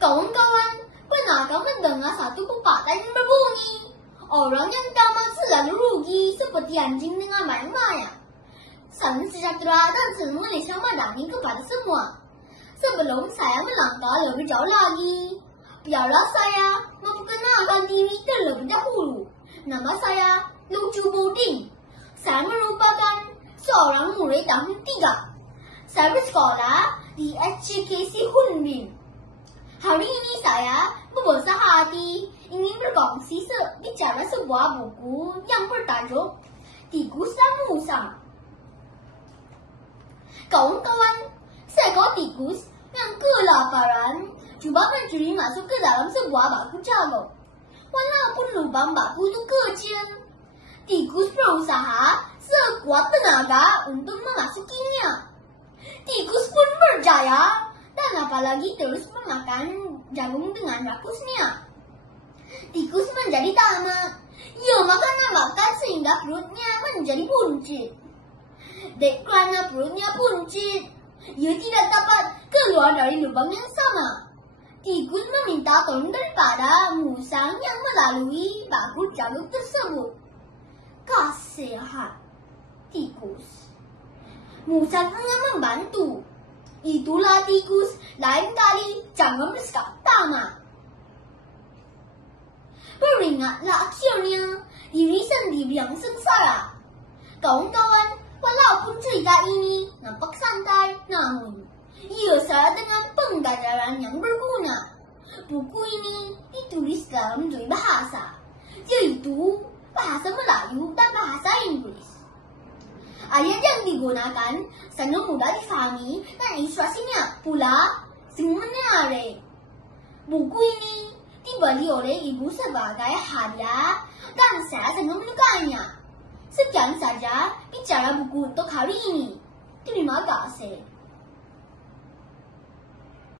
Kawan-kawan, pernah kamu mendengar satu pepatah yang berbunyi, orang yang tamak selalu rugi seperti anjing dengan main-main. Salam sejahtera dan semua Selamat datang kepada semua. Sebelum saya melangkah lebih jauh lagi, biarlah saya memperkenalkan diri terlebih dahulu. Nama saya Lucu Buding. Saya merupakan seorang murid tahun 3. Saya bersekolah di SCKC Hunbin. Hari ini saya berbesar hati ingin berkongsi bicara sebuah buku yang bertajuk Tikus dan Musang. Kawan-kawan, seekor tikus yang kelaparan cuba mencuri masuk ke dalam sebuah batu jago. Walaupun lubang batu itu kecil, tikus berusaha sekuat tenaga untuk memasukinya. Tikus pun berjaya dan apalagi terus memakan jagung dengan rakusnya. Tikus menjadi tamak. Ia makan sehingga perutnya menjadi buncit. Karena perutnya buncit, ia tidak dapat keluar dari lubang yang sama. Tikus meminta tolong daripada musang yang melalui batu jagung tersebut. Kasihan tikus. Musang hanya membantu. Itulah tikus, lain kali jangan bersikap tamak. Beringatlah akhirnya diri sendiri yang sengsara. Kawan-kawan, walaupun cerita ini nampak santai, namun ia syarat dengan pembelajaran yang berguna. Buku ini ditulis dalam dua bahasa, yaitu bahasa Melayu dan bahasa Inggris. Ayat yang digunakan sangat mudah difahami dan ilustrasinya pula sangat menarik. Buku ini dibeli oleh ibu sebagai hadiah dan saya sangat menyukainya. Sekian saja bicara buku untuk hari ini. Terima kasih.